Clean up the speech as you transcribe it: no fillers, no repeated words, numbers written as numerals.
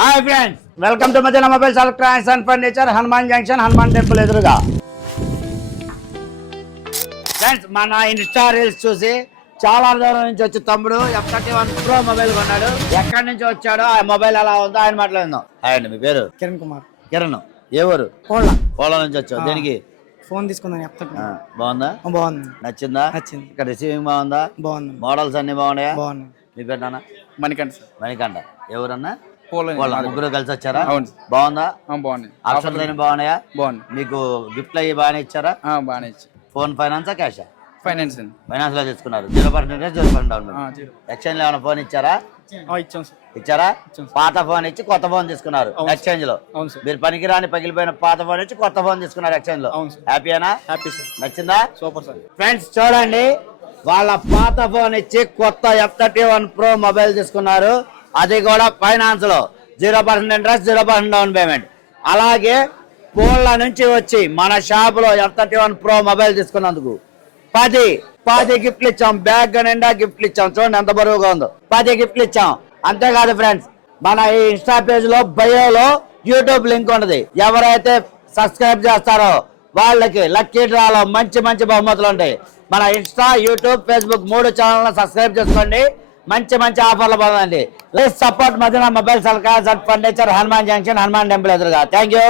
Hi friends, welcome to Madina mobiles electronics and furniture, Hanuman junction, Hanuman temple ఎదురుగా. Friends, మన Insta reels చూసి చాలా దూరం నుంచి వచ్చి తమ్ముడు F31 Pro మొబైల్ కొన్నాడు. ఎక్కడి నుంచి వచ్చాడో, ఆ మొబైల్ ఎలా ఉందో ఆయన మాట్లాడిందాం. హాయ్ అండి, మీ పేరు? కిరణ్ కుమార్. కిరణ్, ఏ ఊరు? కోళ్ళ నుంచి వచ్చావు. దేనికి? ఫోన్ తీసుకుందని బాగుందా? బాగుంది. నచ్చిందా? నచ్చింది. ఇక్కడ రిసీవింగ్ బాగుందా? బాగుంది. మోడల్స్ అన్ని బాగున్నాయా? బాగుంది. మీ పేరు నాన్న? మణికంఠ సార్. మణికంఠ. ఎవరన్నా? పోలే. ముగ్గురు కలిసి వచ్చారా? అవును. బాగుందా? బాగుంది. ఆప్షన్స్ అన్ని బాగున్నాయా? బాగుంది. మీకు గిఫ్ట్లు అయ్యి బాగానే ఇచ్చారా? బాగానే ఇచ్చి. ఫోన్ ఫైనాన్సా క్యాషా? ఫైనాన్స్ అండి. ఫైనాన్స్ లో తీసుకున్నారు. 0% 0% డౌన్ పేమెంట్. ఎక్స్చేంజ్ లో ఏమైనా ఫోన్ ఇచ్చారా? ఇచ్చాం సార్. ఇచ్చారా? పాత ఫోన్ ఇచ్చి కొత్త ఫోన్ తీసుకున్నారు ఎక్స్చేంజ్ లో. అవును సార్. మీరు పనికిరాని పగిలిపోయిన పాత ఫోన్ ఇచ్చి కొత్త ఫోన్ తీసుకున్నారు ఎక్స్చేంజ్ లో. అవును సార్. హ్యాపీనా? Happy sir. నచ్చిందా? Super sir. ఫ్రెండ్స్ చూడండి, వాళ్ళ పాత ఫోన్ ఇచ్చి కొత్త F31 Pro మొబైల్ తీసుకున్నారు. అది కూడా ఫైనాన్స్ లో 0% ఇంట్రెస్ట్, 0% డౌన్ పేమెంట్. అలాగే పోళ్ళ నుంచి వచ్చి మన షాప్ లో F31 Pro మొబైల్ తీసుకున్నందుకు 10 గిఫ్ట్లు ఇచ్చాం. బ్యాగ్ నిండా గిఫ్ట్లు ఇచ్చాం. చూడండి ఎంత బరువుగా ఉందో. 10 గిఫ్ట్లు ఇచ్చాం. అంతేకాదు ఫ్రెండ్స్, మన ఈ ఇన్స్టా పేజ్ లో బయోలో యూట్యూబ్ లింక్ ఉన్నది. ఎవరైతే సబ్స్క్రైబ్ చేస్తారో వాళ్ళకి లక్కీ డ్రాలో మంచి మంచి బహుమతులు ఉంటాయి. మన Insta, YouTube, Facebook 3 channel subscribe చేసుకోండి. మంచి మంచి ఆఫర్లు పొందండి. Please support Madina mobiles electronics and furniture, Hanuman junction, Hanuman temple ఎదురుగా. Thank you.